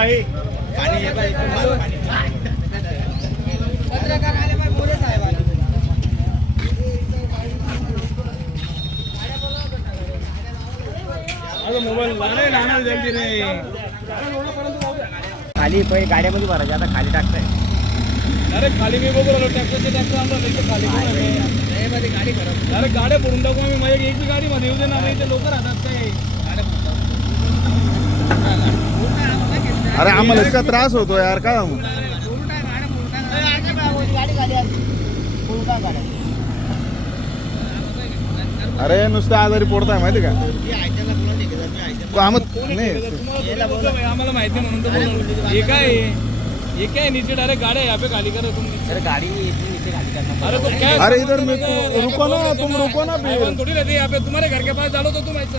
Hello पत्रकार आले पाहिजे मोरे साहेब आले खाली पहिले गाड्यामध्ये भरायचे आता खाली टाकताय. अरे खाली मी बघू राहिलो ट्रॅक्टरचे ट्रॅक्टर आणलं नाही तर खाली? गाडी खराब अरे गाड्या फोडून टाकू आम्ही माझ्या एक बी गाडीमध्ये येऊ दे ना इथे लोक राहतात काय? अरे आम्हाला इतका त्रास होतो यार का गाडी खाली आली फुल का गाड्या अरे नुसतं आजारी पडताय माहिती का? आम्हाला माहिती म्हणून. हे काय? हे काय? नीचे? डायरेक्ट गाड्या यहाँ पे खाली करो तुम अरे गाडी अरे क्या अरे इधर रुको ना तुम रुको ना थोड़ी रहती है यहाँ पे तुम्हारे घर के पास डालो तो तुम ऐसा.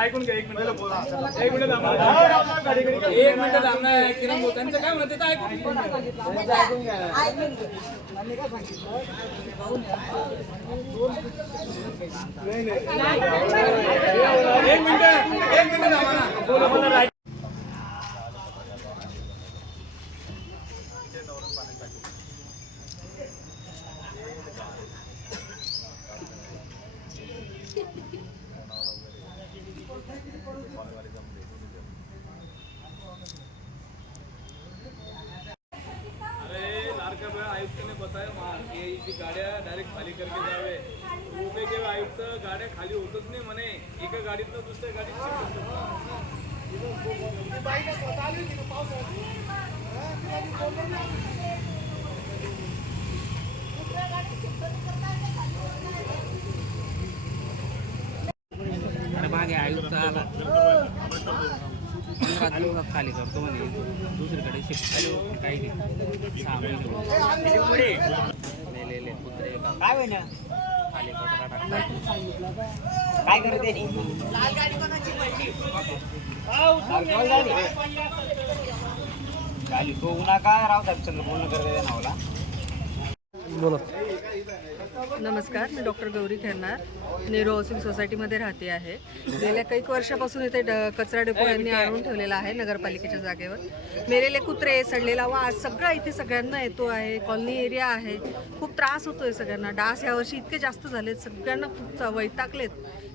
ऐकून घ्या एक मिनिट. एक मिनिट. एक मिनिट थांबा किरण त्यांचं काय म्हणते ऐकून घ्या. एक मिनिट एक मिनिट थांबा ना. बोला, बोला, राईट. अरे लाडका बहन आयुक्त ने बताया वहाँ ये इसी गाड्या डायरेक्ट खाली करके जावे. वो काही आयुक्त गाड्या खाली होतच नाही म्हणे. एका गाडीतनं दुसऱ्या गाडीत आयुक्त आला. खाली करतो म्हणे. दुसरीकडे शिफ्ट झालो. काही नाही सहा महिने मेलेले कुत्रे काय होईन काय करत लाल गाडी कोणाची तो उन्हा काय राव साहेब चंद्र बोलणं करत नावला नमस्कार मी डॉक्टर गौरी खेरनार नेहरू हाऊसिंग सोसायटीमध्ये राहते आहे. गेल्या काही वर्षापासून इथे ड- कचरा डेपो यांनी आणून ठेवलेला आहे नगरपालिकेच्या जागेवर. मेलेले कुत्रे सडलेला वास सगळा इथे सगळ्यांना येतो आहे कॉलनी एरिया आहे. खूप त्रास होतोय सगळ्यांना. डास यावर्षी इतके जास्त झालेत सगळ्यांना खूप वैतागलेत.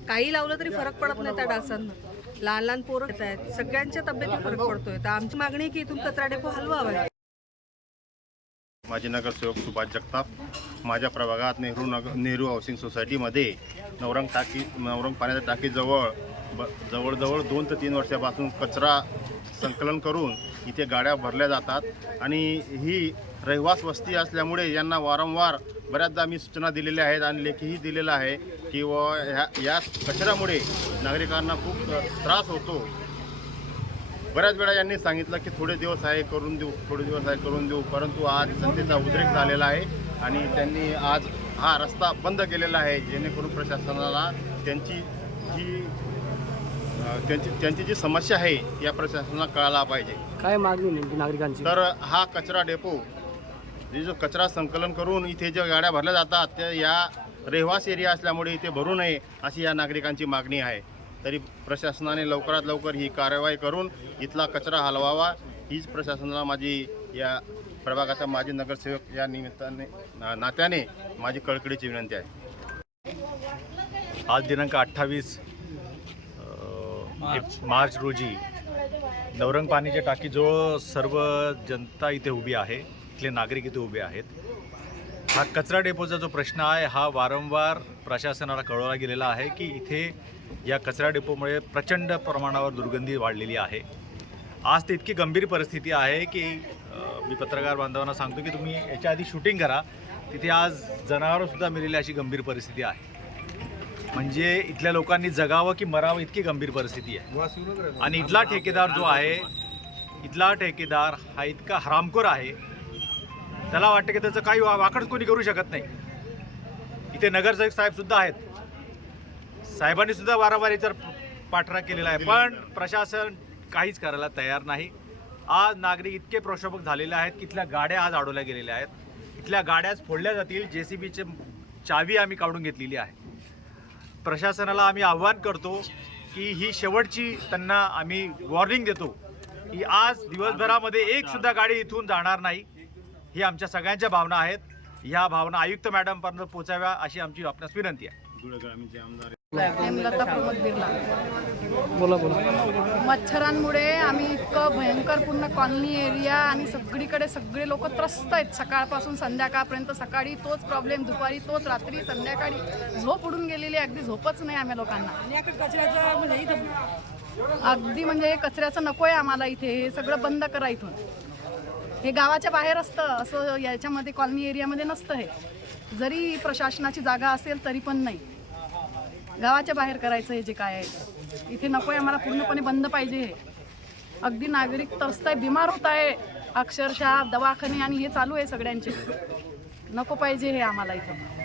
काही लावलं तरी फरक पडत नाही त्या डासांना. लहान लहान पोरं येत आहेत. सगळ्यांच्या तब्येती फरक पडतोय. तर आमची मागणी आहे की इथून कचरा डेपो हलवावा. माजी नगरसेवक सुभाष जगताप माझ्या प्रभागात नेहरू नगर नेहरू हाऊसिंग सोसायटीमध्ये नवरंग टाकी नवरंग पाण्याच्या टाकीजवळ ब जवळजवळ दोन ते तीन वर्षापासून कचरा संकलन करून इथे गाड्या भरल्या जातात आणि ही रहिवास वस्ती असल्यामुळे यांना वारंवार बऱ्याचदा मी सूचना दिलेल्या आहेत आणि लेखीही दिलेला आहे की व ह्या या कचऱ्यामुळे नागरिकांना खूप त्रास होतो. बऱ्याच वेळा यांनी सांगितलं की थोडे दिवस आहे करून देऊ थोडे दिवस आहे करून देऊ परंतु आज जनतेचा उद्रेक झालेला आहे आणि त्यांनी आज हा रस्ता बंद केलेला आहे जेणेकरून प्रशासनाला त्यांची जी त्यांची त्यांची जी समस्या आहे या प्रशासनाला कळायला पाहिजे. काय मागणी नेमकी नागरिकांची? तर हा कचरा डेपो जे जो कचरा संकलन करून इथे ज्या गाड्या भरल्या जातात त्या या रेहवास एरिया असल्यामुळे इथे भरू नये अशी या नागरिकांची मागणी आहे. तरी प्रशासनाने लवकरात लवकर ही कारवाई करून इथला कचरा हलवावा. हीच प्रशासनाला माझी या प्रभागाचा माजी नगरसेवक या निमित्ताने ना- नात्याने माझी कळकळीची विनंती आहे. आज दिनांक अठ्ठावीस मार्च रोजी नवरंग पाणीच्या टाकीजवळ सर्व जनता इथे उभी आहे इथले नागरिक इथे उभे आहेत. हा कचरा डेपोचा जो प्रश्न आहे हा वारंवार प्रशासनाला कळवला गेलेला आहे की इथे या कचरा डेपोमुळे प्रचंड प्रमाणावर दुर्गंधी वाढलेली आहे. आज ते इतकी गंभीर परिस्थिती आहे की मी पत्रकार बांधवांना सांगतो की तुम्ही याच्या आधी शूटिंग करा तिथे आज जनावरंसुद्धा मेलेली अशी गंभीर परिस्थिती आहे. म्हणजे इथल्या लोकांनी जगावं की मरावं इतकी गंभीर परिस्थिती आहे. आणि इथला ठेकेदार जो आहे इथला ठेकेदार हा इतका हरामखोर आहे त्याला वाटतं की त्याचं काही वाकडच कोणी करू शकत नाही. इथे नगरसेवक साहेब सुद्धा आहेत. साहेबांनी सुद्धा वारंवार याच्यावर पाठराग केलेला आहे. पण प्रशासन काहीच करायला तयार नाही. आज नागरिक इतके प्रक्षोभक झालेले आहेत की इथल्या गाड्या आज अडवल्या गेलेल्या आहेत. इथल्या गाड्याच फोडल्या जातील. जे सी बीचे चावी आम्ही काढून घेतलेली आहे. प्रशासनाला आम्ही आव्हान करतो की ही शेवटची त्यांना आम्ही वॉर्निंग देतो की आज दिवसभरामध्ये एक सुद्धा गाडी इथून जाणार नाही. ही आमच्या सगळ्यांच्या भावना आहेत. ह्या भावना आयुक्त मॅडमपर्यंत पोचाव्या अशी आमची आपणास विनंती आहे. प्रमोद बिर्ला बोला बोला मच्छरांमुळे आम्ही इतकं भयंकर पूर्ण कॉलनी एरिया आणि सगळीकडे सगळे लोक त्रस्त आहेत. सकाळपासून संध्याकाळपर्यंत सकाळी तोच प्रॉब्लेम दुपारी तोच रात्री संध्याकाळी झोप उडून गेलेली आहे, अगदी झोपच नाही आम्ही लोकांना. अगदी म्हणजे कचऱ्याचं नको आहे आम्हाला इथे. हे सगळं बंद करा इथून. हे गावाच्या बाहेर असतं असं याच्यामध्ये कॉलनी एरियामध्ये नसतं हे. जरी प्रशासनाची जागा असेल तरी पण नाही. गावाच्या बाहेर करायचं हे जे काय आहे. इथे नको आहे आम्हाला पूर्णपणे बंद पाहिजे हे. अगदी नागरिक तरस्त आहे बिमार होत आहे अक्षरशः दवाखाने आणि हे चालू आहे सगळ्यांचे. नको पाहिजे हे आम्हाला इथं.